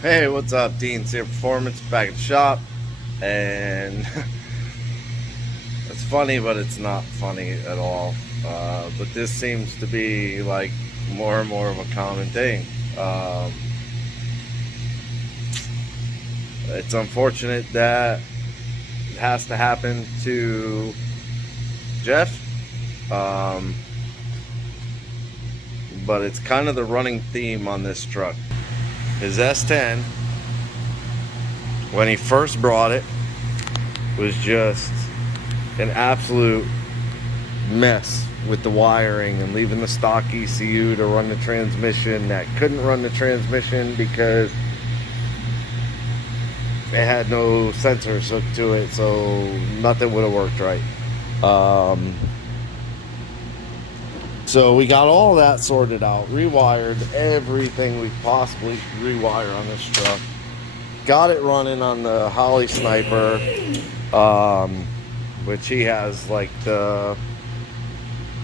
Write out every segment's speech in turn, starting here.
Hey, what's up? Dean Sear Performance back at the shop, and it's funny, but it's not funny at all. But this seems to be like more and more of a common thing. It's unfortunate that it has to happen to Jeff, um, but it's kind of the running theme on this truck. His S10, when he first brought it, was just an absolute mess with the wiring and leaving the stock ECU to run the transmission that couldn't run the transmission because it had no sensors hooked to it, so nothing would have worked right. So we got all that sorted out, rewired everything we possibly could rewire on this truck. Got it running on the Holly Sniper, which he has like the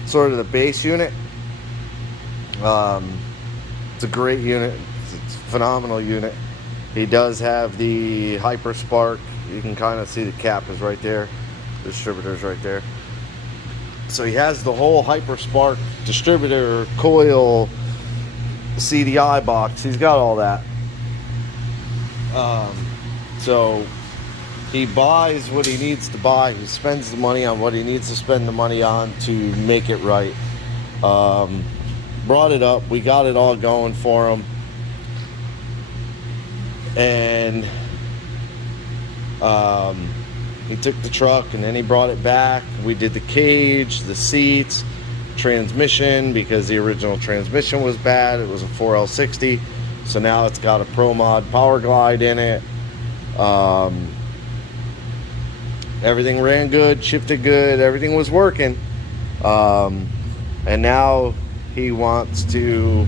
sort of the base unit. It's a great unit. It's a phenomenal unit. He does have the Hyper Spark. You can kind of see the cap is right there. The distributor's right there. So he has the whole Hyper Spark distributor, coil, CDI box. He's got all that. So he buys what he needs to buy. He spends the money on what he needs to spend the money on to make it right. Brought it up. We got it all going for him. And he took the truck and then he brought it back. We did the cage, the seats, transmission, because the original transmission was bad. It was a 4L60. So now it's got a Pro Mod Power Glide in it. Everything ran good, shifted good, everything was working. And now he wants to,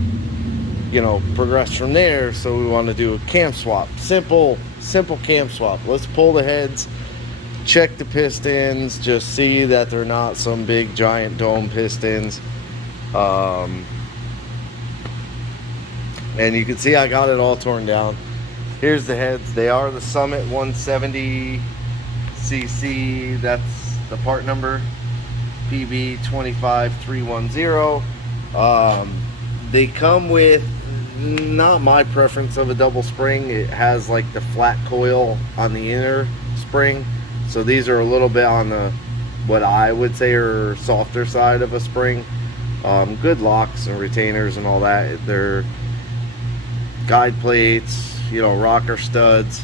progress from there. So we want to do a cam swap. Simple cam swap. Let's pull the heads, check the pistons, just see that they're not some big giant dome pistons. And you can see I got it all torn down. Here's the heads. They are the Summit 170cc. That's the part number, PB25310. They come with, not my preference of a double spring. It has like the flat coil on the inner spring. So these are a little bit on the, what I would say are softer side of a spring. Good locks and retainers and all that. They're guide plates, rocker studs.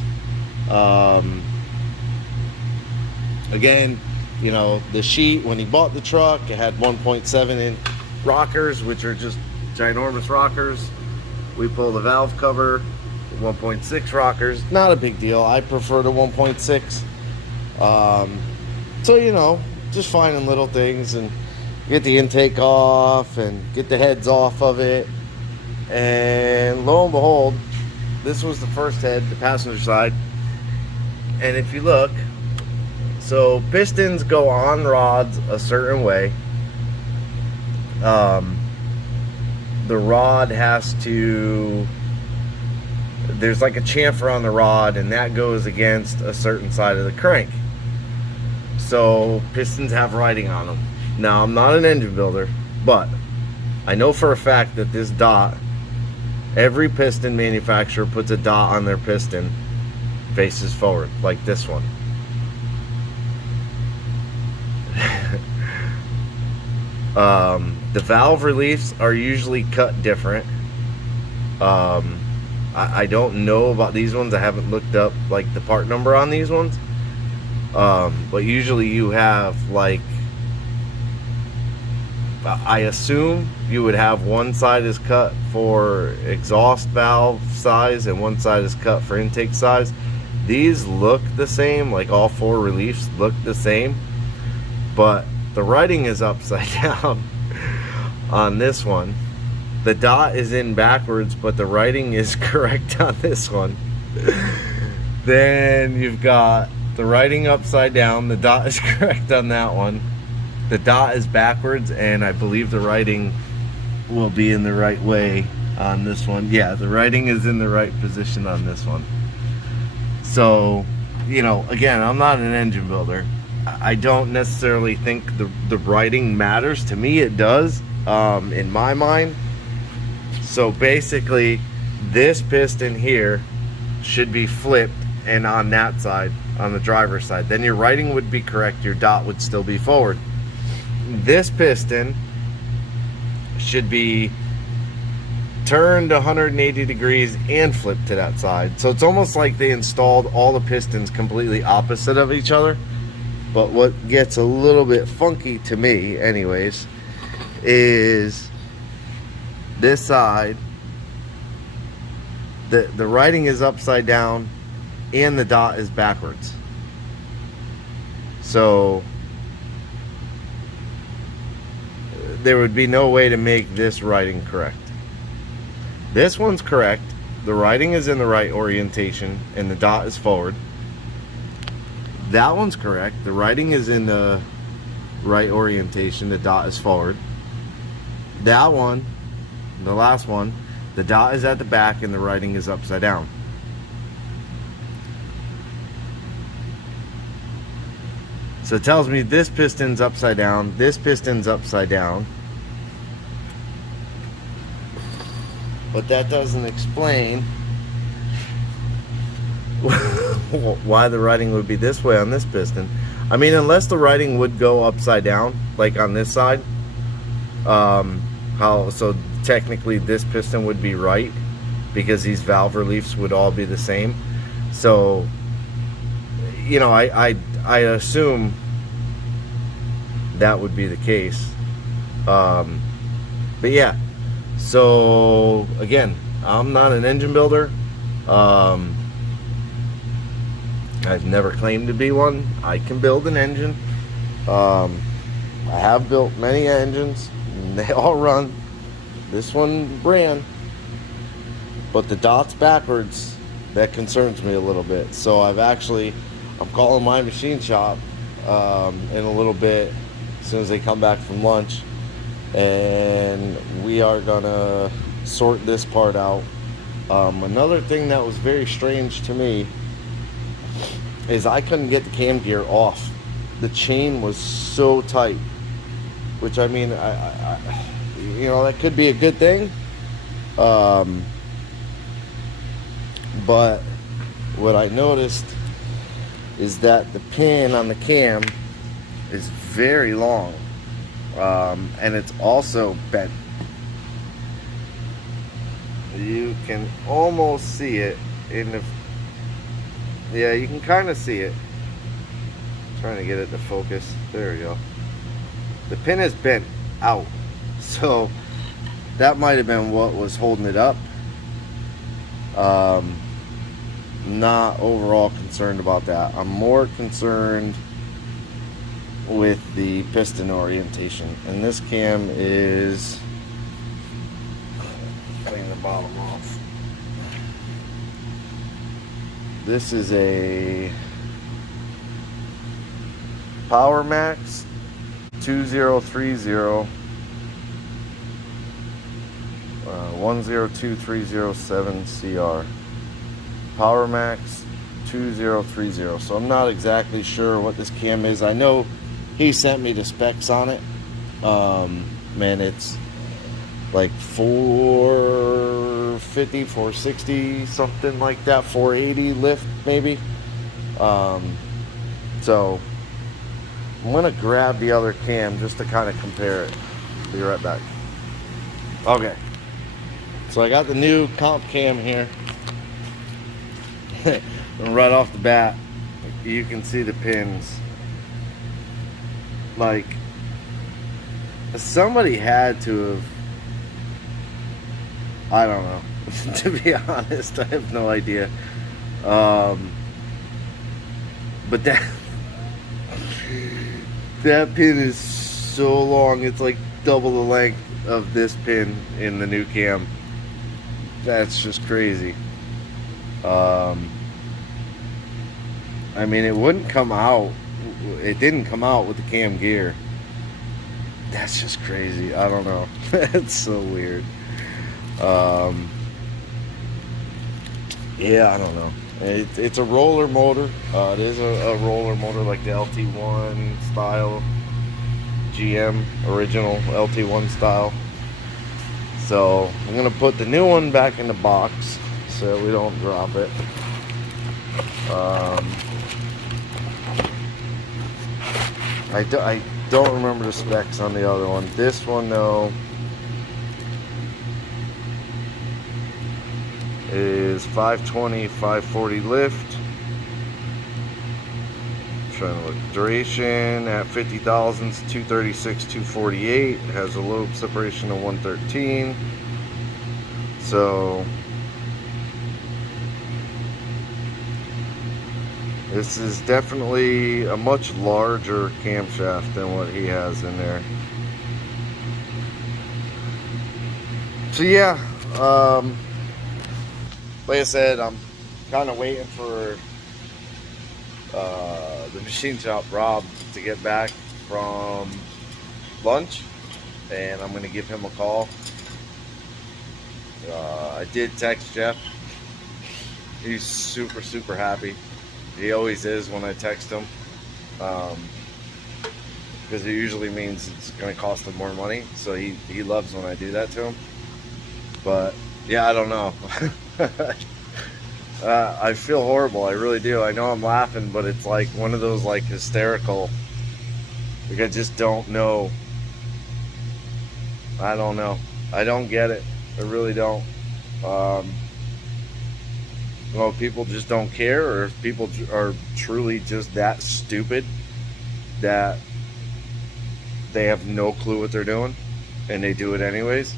Again, the sheet, when he bought the truck, it had 1.7 inch rockers, which are just ginormous rockers. We pull the valve cover, 1.6 rockers. Not a big deal. I prefer the 1.6. So, just finding little things and get the intake off and get the heads off of it. And lo and behold, this was the first head, the passenger side. And if you look, so pistons go on rods a certain way. The rod has to, there's like a chamfer on the rod, and that goes against a certain side of the crank. So pistons have writing on them. Now, I'm not an engine builder, but I know for a fact that this dot, every piston manufacturer puts a dot on their piston faces forward, like this one. The valve reliefs are usually cut different. I don't know about these ones. I haven't looked up like the part number on these ones. But usually you have like, I assume you would have one side is cut for exhaust valve size and one side is cut for intake size. These look the same, like all four reliefs look the same, but the writing is upside down on this one. The dot is in backwards, but the writing is correct on this one. Then you've got the writing upside down, the dot is correct on that one. The dot is backwards, and I believe the writing will be in the right way on this one. Yeah, the writing is in the right position on this one. So, you know, again, I'm not an engine builder. I don't necessarily think the writing matters. To me, it does, in my mind. So basically, this piston here should be flipped and on that side, on the driver's side. Then your writing would be correct, your dot would still be forward. This piston should be turned 180 degrees and flipped to that side. So it's almost like they installed all the pistons completely opposite of each other. But what gets a little bit funky to me anyways is this side, the writing is upside down and the dot is backwards. So there would be no way to make this writing correct. This one's correct. The writing is in the right orientation and the dot is forward. That one's correct. The writing is in the right orientation. The dot is forward. That one, the last one, the dot is at the back and the writing is upside down. So it tells me this piston's upside down, this piston's upside down. But that doesn't explain why the writing would be this way on this piston. I mean, unless the writing would go upside down, like on this side. So technically this piston would be right because these valve reliefs would all be the same. So, you know, I assume that would be the case. But yeah, so again, I'm not an engine builder. I've never claimed to be one. I can build an engine. I have built many engines and they all run. This one ran, but the dot's backwards. That concerns me a little bit. So I'm calling my machine shop in a little bit as soon as they come back from lunch, and we are gonna sort this part out. Another thing that was very strange to me is I couldn't get the cam gear off. The chain was so tight, which I mean, I you know, that could be a good thing. But what I noticed is that the pin on the cam is very long, and it's also bent. You can almost see it in the, yeah, you can kind of see it. I'm trying to get it to focus. There we go. The pin is bent out, so that might have been what was holding it up. Not overall concerned about that. I'm more concerned with the piston orientation, and this cam is, clean the bottom off. This is a Power Max 2030 102307 CR. Power Max 2030. So I'm not exactly sure what this cam is. I know he sent me the specs on it. Man, it's like 450, 460, something like that, 480 lift maybe. So I'm gonna grab the other cam just to kind of compare it. Be right back. Okay, so I got the new comp cam here. Right off the bat, you can see the pins. Like, somebody had to have, I don't know. To be honest, I have no idea. But that pin is so long. It's like double the length of this pin in the new cam. That's just crazy. I mean, it wouldn't come out. It didn't come out with the cam gear. That's just crazy. I don't know. It's so weird. Yeah, I don't know. It's a roller motor. It is a roller motor like the LT1 style, GM original LT1 style. So I'm gonna put the new one back in the box so we don't drop it. I don't remember the specs on the other one. This one though is 520, 540 lift. Trying to look. Duration at 50,000 is 236, 248. It has a lobe separation of 113. So this is definitely a much larger camshaft than what he has in there. So yeah, like I said, I'm kind of waiting for the machine shop Rob to get back from lunch, and I'm going to give him a call. I did text Jeff. He's super happy. He always is when I text him, because it usually means it's going to cost him more money, so he loves when I do that to him. But yeah, I don't know. I feel horrible, I really do. I know I'm laughing, but it's like one of those like hysterical, like I just don't know. I don't know. I don't get it. I really don't. Well, people just don't care, or if people are truly just that stupid that they have no clue what they're doing and they do it anyways.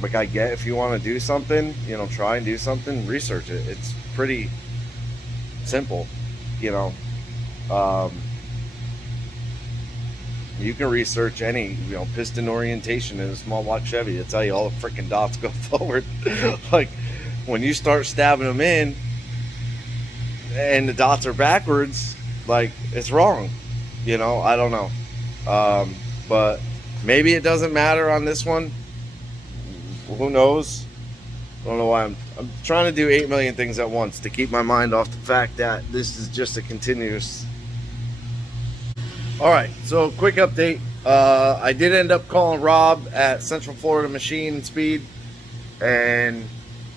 Like I get, if you want to do something, you know, try and do something, research it. It's pretty simple, you know. You can research any, you know, piston orientation in a small block Chevy. It'll tell you all the freaking dots go forward. Like when you start stabbing them in and the dots are backwards, like it's wrong, you know. I don't know, but maybe it doesn't matter on this one. Who knows? I don't know why I'm trying to do 8 million things at once to keep my mind off the fact that this is just a continuous. All right, so quick update. I did end up calling Rob at Central Florida Machine and Speed, and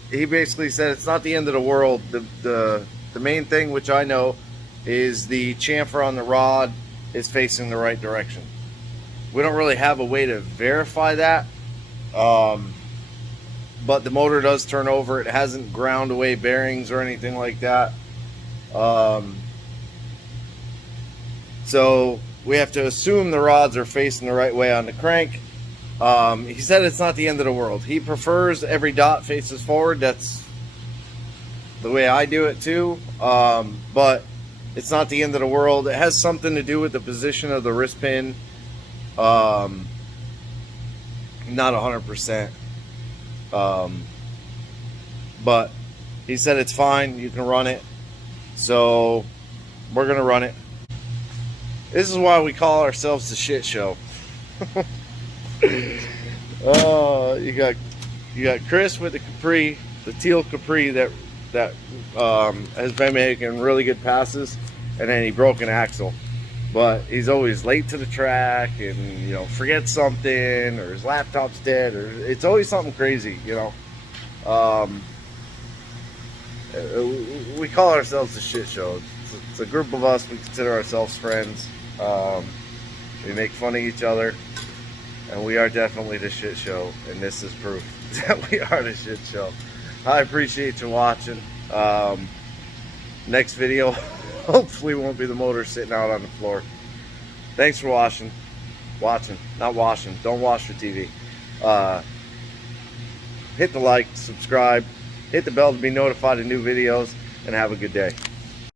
he basically said it's not the end of the world. The main thing, which I know, is the chamfer on the rod is facing the right direction. We don't really have a way to verify that. But the motor does turn over. It hasn't ground away bearings or anything like that. So we have to assume the rods are facing the right way on the crank. He said it's not the end of the world. He prefers every dot faces forward. That's the way I do it too. But it's not the end of the world. It has something to do with the position of the wrist pin. Not 100%. But he said it's fine, you can run it, so we're gonna run it. This is why we call ourselves the shit show. Oh, you got Chris with the Capri, the teal Capri that has been making really good passes, and then he broke an axle. But he's always late to the track, and you know, forgets something, or his laptop's dead, or it's always something crazy, you know. We call ourselves the shit show. It's a group of us. We consider ourselves friends. We make fun of each other, and we are definitely the shit show. And this is proof that we are the shit show. I appreciate you watching. Next video hopefully won't be the motor sitting out on the floor. Thanks for watching, not washing. Don't wash your TV. Hit the like, subscribe, hit the bell to be notified of new videos, and have a good day.